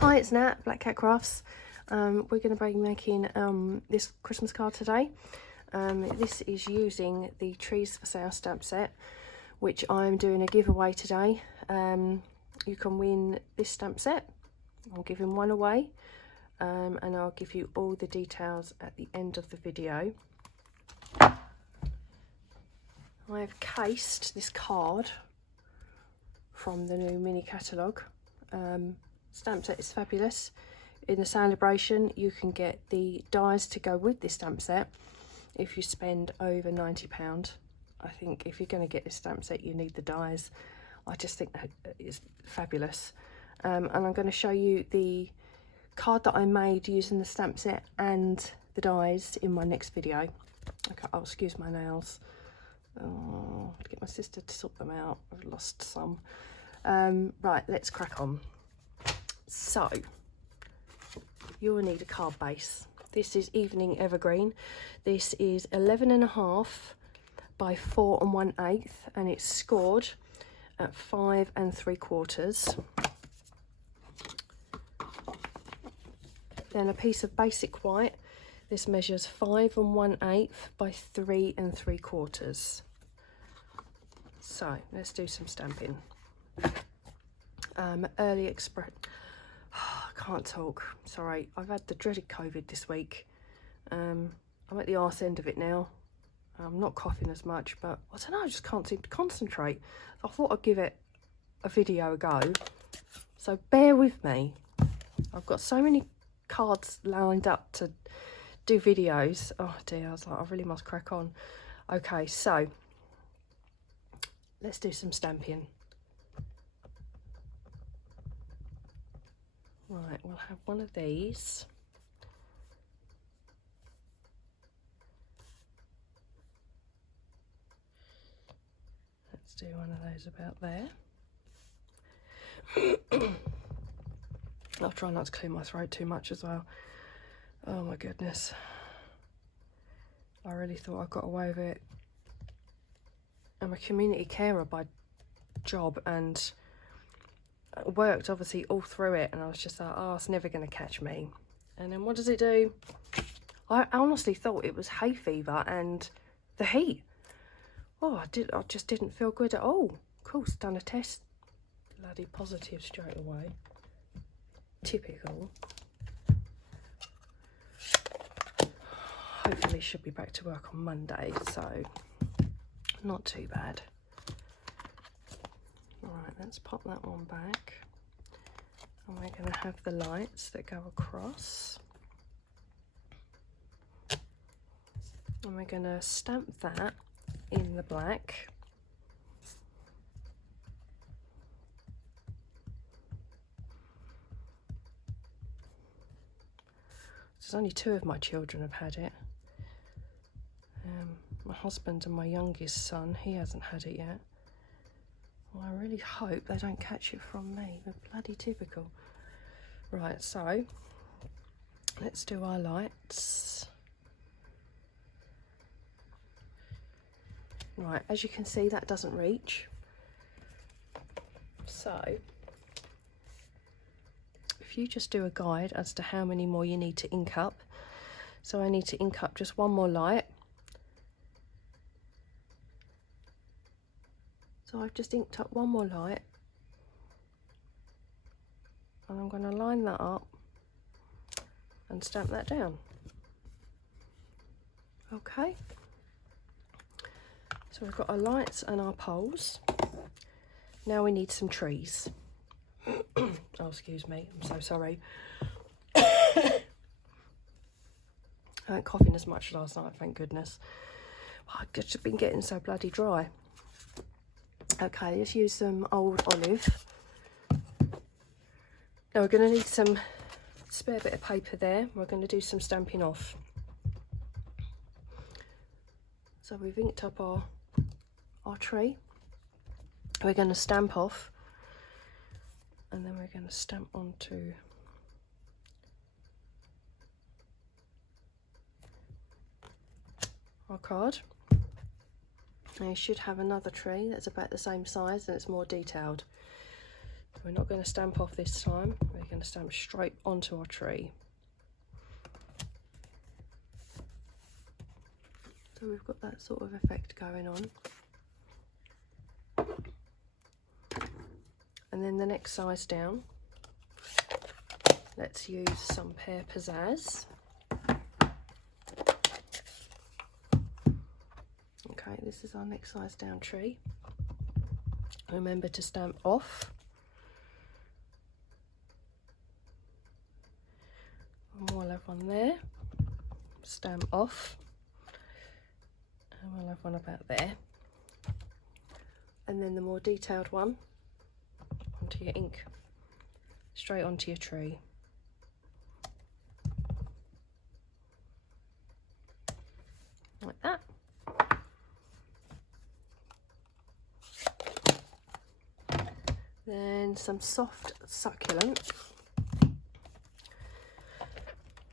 Hi, it's Nat, Black Cat Crafts. We're going to be making this Christmas card today. This is using the Trees for Sale stamp set, which I'm doing a giveaway today. You can win this stamp set. I'm giving one away, and I'll give you all the details at the end of the video. I've cased this card from the new mini catalogue. Stamp set is fabulous. In the celebration, you can get the dies to go with this stamp set if you spend over £90. I think if you're going to get this stamp set, you need the dies. I just think that is fabulous. And I'm going to show you the card that I made using the stamp set and the dies in my next video. Okay, oh, excuse my nails. Oh, I'll get my sister to sort them out. I've lost some. Right, let's crack on. So, you will need a card base. This is Evening Evergreen. This is 11.5 by 4 1/8, and it's scored at 5 3/4. Then a piece of basic white. This measures 5 1/8 by 3 3/4. So let's do some stamping. Early Express. I can't talk, sorry. I've had the dreaded COVID this week. I'm at the arse end of it now. I'm not coughing as much, but I don't know, I just can't seem to concentrate. So I thought I'd give it a video a go. So bear with me. I've got so many cards lined up to do videos. Oh dear, I was like, I really must crack on. Okay, so let's do some stamping. Right, we'll have one of these. Let's do one of those about there. I'll try not to clear my throat too much as well. Oh my goodness. I really thought I got away with it. I'm a community carer by job and worked obviously all through it, and I was just like, oh, it's never going to catch me. And then what does it do? I honestly thought it was hay fever and the heat. Oh, I just didn't feel good at all. Of course, done a test, bloody positive straight away. Typical. Hopefully should be back to work on Monday, so not too bad. Right, let's pop that one back. And we're going to have the lights that go across. And we're going to stamp that in the black. There's only 2 of my children have had it. My husband and my youngest son, he hasn't had it yet. Well, I really hope they don't catch it from me. They're bloody typical. Right, so let's do our lights. Right, as you can see, that doesn't reach. So if you just do a guide as to how many more you need to ink up. So I need to ink up just one more light. So I've just inked up one more light, and I'm going to line that up and stamp that down. Okay, so we've got our lights and our poles. Now we need some trees. Oh, excuse me, I'm so sorry. I ain't coughing as much last night, thank goodness. I've just been getting so bloody dry. Okay, let's use some old olive. Now we're going to need some spare bit of paper there. We're going to do some stamping off. So we've inked up our tree. We're going to stamp off, and then we're going to stamp onto our card. Now you should have another tree that's about the same size and it's more detailed. We're not going to stamp off this time, we're going to stamp straight onto our tree. So we've got that sort of effect going on. And then the next size down, let's use some Pear Pizzazz. Okay, this is our next size down tree. Remember to stamp off. And we'll have one there, stamp off, and we'll have one about there. And then the more detailed one, onto your ink, straight onto your tree. Like that. Then some soft succulent.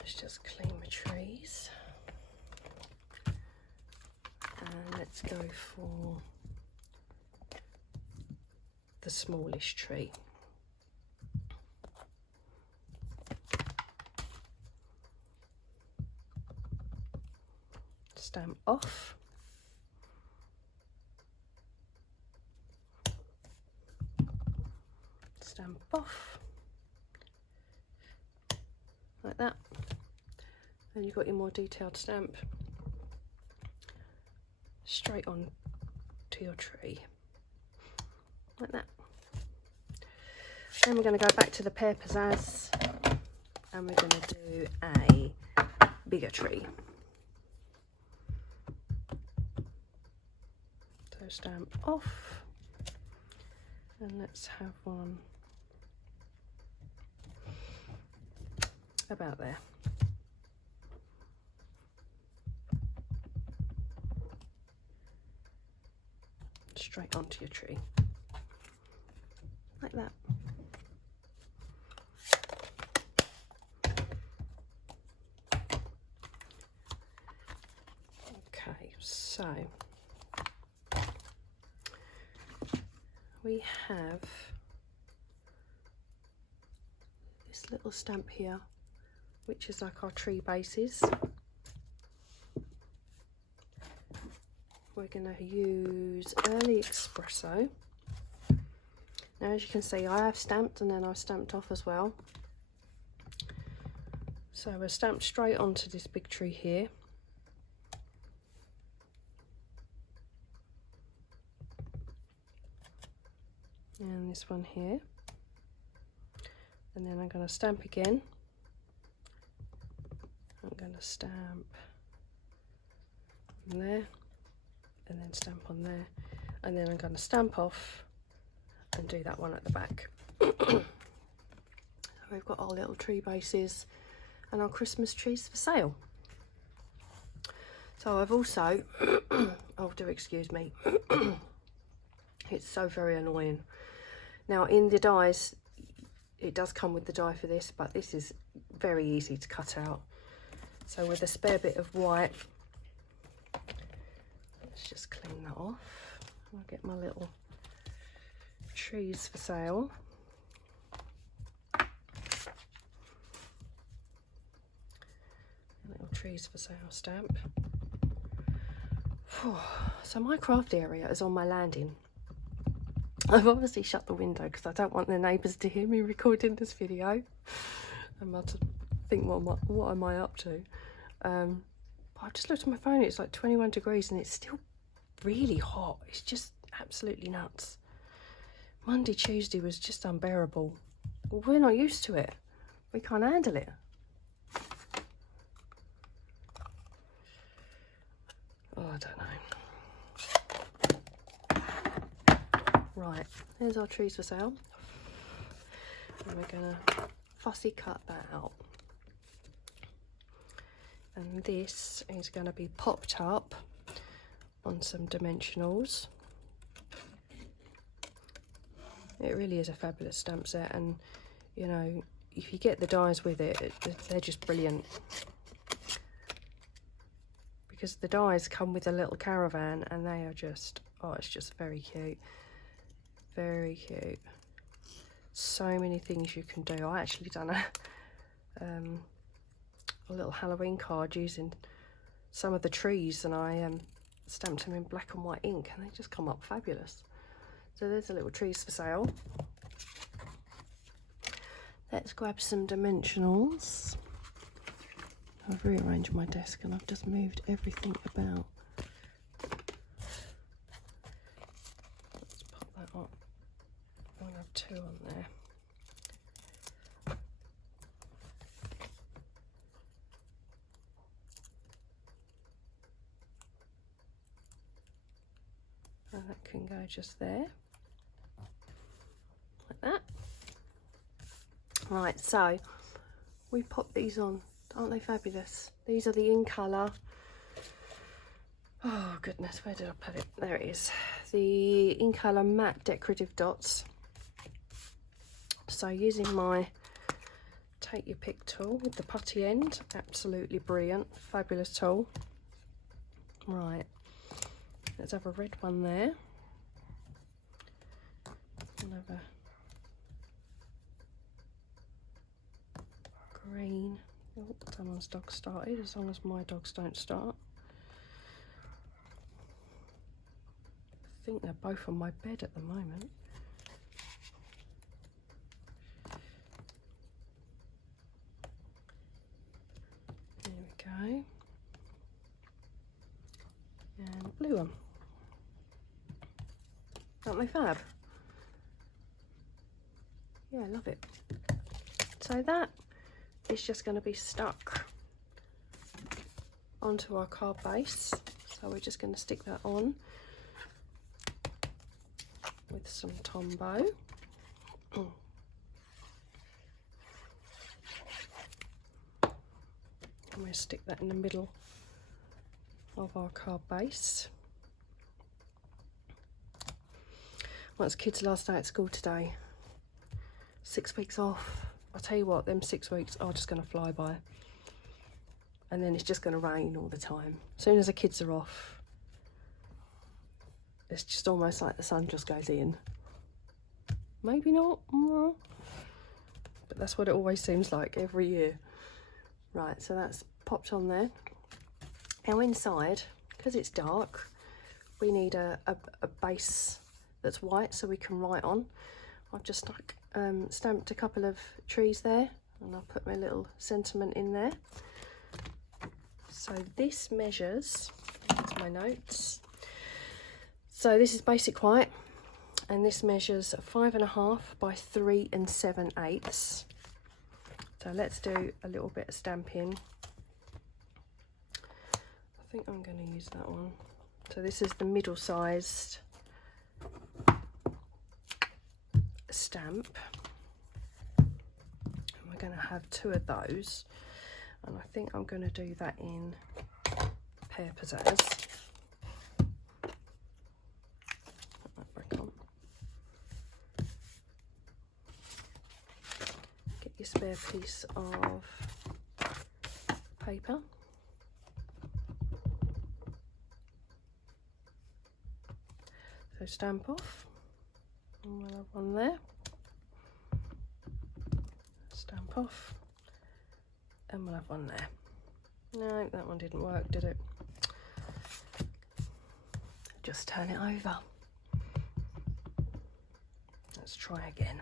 Let's just clean my trees. And let's go for the smallest tree. Stamp off. Stamp off. Like that. And you've got your more detailed stamp straight on to your tree. Like that. Then we're going to go back to the Pear Pizzazz and we're going to do a bigger tree. So stamp off, and let's have one about there. Straight onto your tree. Like that. Okay, so we have this little stamp here, which is like our tree bases. We're going to use Early Espresso. Now, as you can see, I have stamped and then I've stamped off as well. So we're stamped straight onto this big tree here. And this one here. And then I'm going to stamp again. I'm going to stamp on there, and then stamp on there, and then I'm going to stamp off and do that one at the back. We've got our little tree bases and our Christmas trees for sale. So I've also, oh, do excuse me, it's so very annoying. Now in the dies, it does come with the die for this, but this is very easy to cut out. So with a spare bit of white, let's just clean that off. I'll get my little trees for sale. Little trees for sale stamp. So my craft area is on my landing. I've obviously shut the window because I don't want the neighbours to hear me recording this video. I might think, what am I up to? I just looked at my phone, it's like 21 degrees and it's still really hot. It's just absolutely nuts. Monday, Tuesday was just unbearable. Well, we're not used to it. We can't handle it. Oh, I don't know. Right, here's our trees for sale. And we're gonna fussy cut that out. And this is going to be popped up on some dimensionals. It really is a fabulous stamp set, and you know, if you get the dies with it, they're just brilliant. Because the dies come with a little caravan and they are just, oh, it's just very cute. Very cute. So many things you can do. I actually done a little Halloween card using some of the trees, and I stamped them in black and white ink, and they just come up fabulous. So there's the little trees for sale. Let's grab some dimensionals. I've rearranged my desk and I've just moved everything about. Let's pop that up. I'm gonna have 2 on there. And that can go just there, like that. Right, so we pop these on. Aren't they fabulous? These are the in colour. Oh goodness, where did I put it? There it is. The in colour matte decorative dots. So using my take your pick tool with the putty end, absolutely brilliant, fabulous tool. Right, let's have a red one there. Another green. Oh, someone's dog started, as long as my dogs don't start. I think they're both on my bed at the moment. There we go. And a blue one. Aren't they fab? Yeah, I love it. So that is just going to be stuck onto our card base. So we're just going to stick that on with some Tombow. And we'll stick that in the middle of our card base. Well, it's kids' last day at school today. 6 weeks off. I'll tell you what, them 6 weeks are just going to fly by. And then it's just going to rain all the time. As soon as the kids are off, it's just almost like the sun just goes in. Maybe not, but that's what it always seems like every year. Right, so that's popped on there. Now inside, because it's dark, we need a base that's white so we can write on. I've just stamped a couple of trees there, and I'll put my little sentiment in there. So this measures, that's my notes. So this is basic white, and this measures 5.5 by 3 7/8. So let's do a little bit of stamping. I think I'm going to use that one. So this is the middle-sized stamp. And we're going to have 2 of those. And I think I'm going to do that in Pear Pizzazz. Put that back on. Get your spare piece of paper. So stamp off. And we'll have one there. Stamp off. And we'll have one there. No, that one didn't work, did it? Just turn it over. Let's try again.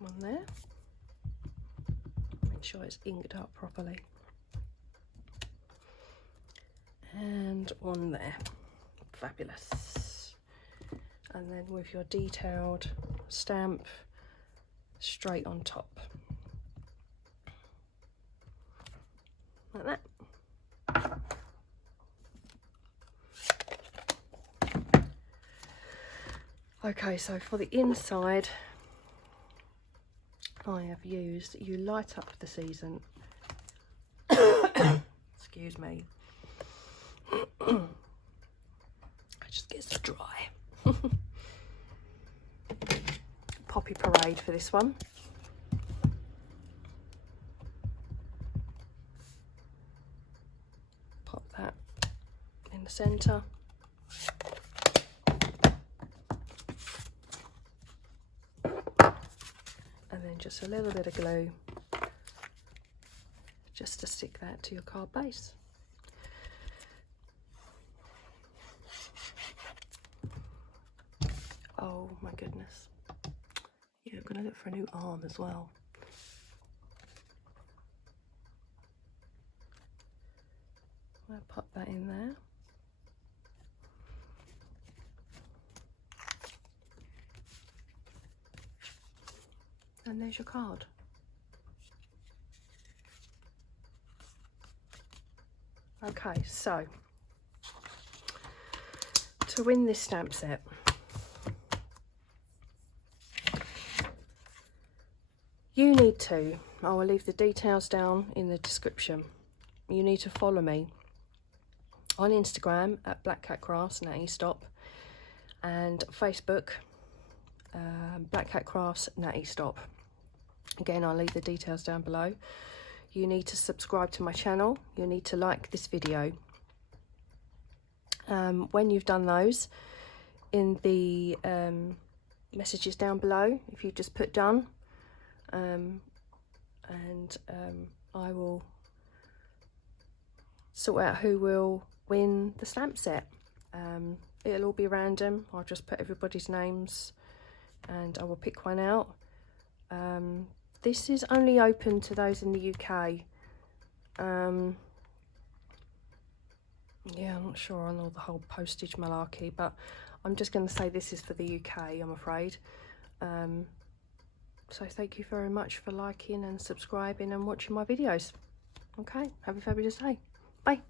One there. Make sure it's inked up properly. And one there. Fabulous. And then with your detailed stamp straight on top, like that. Okay, so for the inside, I have used You Light Up the Season. Excuse me. I just get so dry. Poppy Parade for this one. Pop that in the centre. then just a little bit of glue just to stick that to your card base. Oh my goodness. Yeah, I'm going to look for a new arm as well. I'll pop that in there. And there's your card. Okay, so to win this stamp set, you need to, I will leave the details down in the description. You need to follow me on Instagram at Black Cat Crafts, Natty Stop, and Facebook, Black Cat Crafts, Natty Stop. Again, I'll leave the details down below. You need to subscribe to my channel. You need to like this video. When you've done those, in the messages down below, if you just put done, I will sort out who will win the stamp set. It'll all be random. I'll just put everybody's names and I will pick one out. This is only open to those in the UK. Yeah, I'm not sure on all the whole postage malarkey, but I'm just going to say this is for the UK, I'm afraid. So thank you very much for liking and subscribing and watching my videos. Okay, have a fabulous day. Bye.